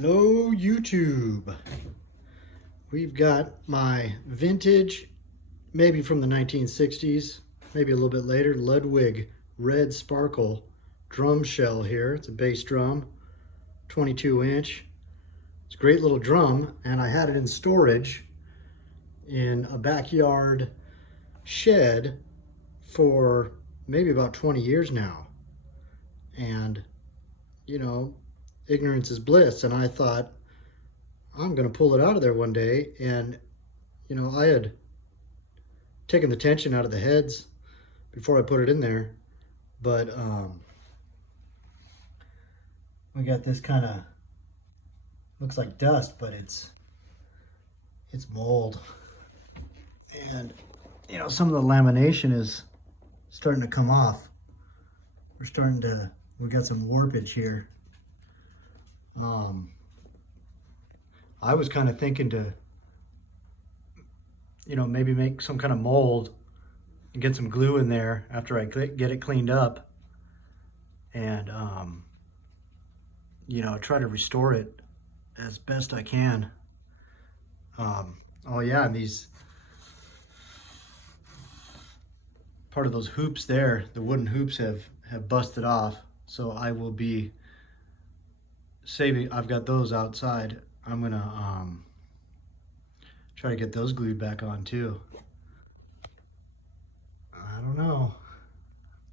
Hello YouTube. We've got my vintage, maybe from the 1960s, maybe a little bit later, Ludwig red sparkle drum shell here. It's a bass drum, 22 inch. It's a great little drum, and I had it in storage in a backyard shed for maybe about 20 years now. And you know, ignorance is bliss, and I thought I'm gonna pull it out of there one day. And I had taken the tension out of the heads before I put it in there, but we got this kind of, looks like dust, but it's mold, and some of the lamination is starting to come off. We got some warpage here. I was kind of thinking to, maybe make some kind of mold and get some glue in there after I get it cleaned up, and try to restore it as best I can. Oh yeah, and these, part of those hoops there, the wooden hoops have busted off, so I will be saving. I've got those outside. I'm gonna try to get those glued back on too. I don't know.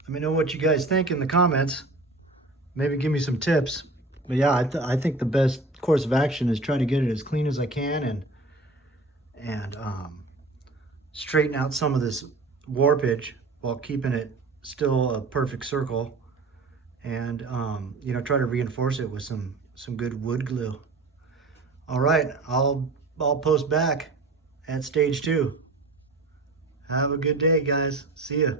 Let me know what you guys think in the comments. Maybe give me some tips. But yeah, I think the best course of action is try to get it as clean as I can, and straighten out some of this warpage while keeping it still a perfect circle, and try to reinforce it with some good wood glue. All right, I'll post back at stage 2. Have a good day, guys. See ya.